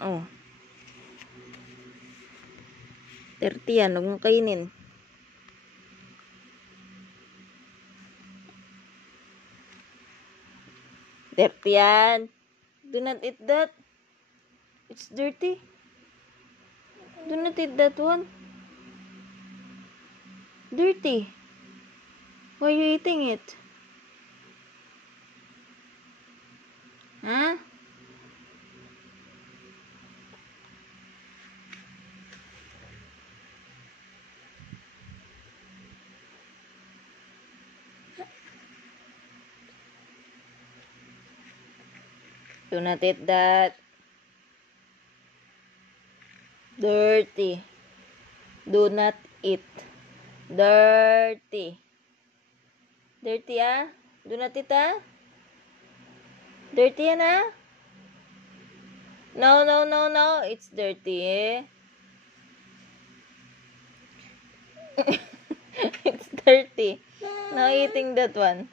Oh. 30 yan. Huwag mong kainin. Dirty yan. Do not eat that. It's dirty. Do not eat that one. Dirty. Why are you eating it? Huh? Do not eat that. Dirty. Do not eat. Dirty. Dirty ah? Do not eat ah? Dirty yan ah? No, no, no, no. It's dirty. It's dirty. No eating that one.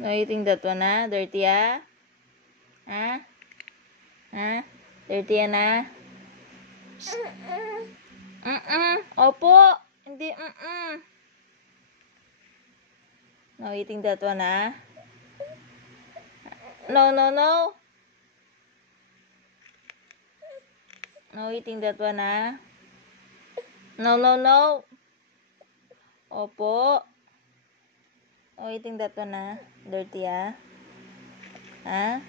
No eating that one ah? Dirty ah? Ah? Ah? Dirty yan ah? Opo. Hindi No eating that one ah? No, no, no. No eating that one ah? No, no, no. Opo. No eating that one ah? Dirty ah? Ah?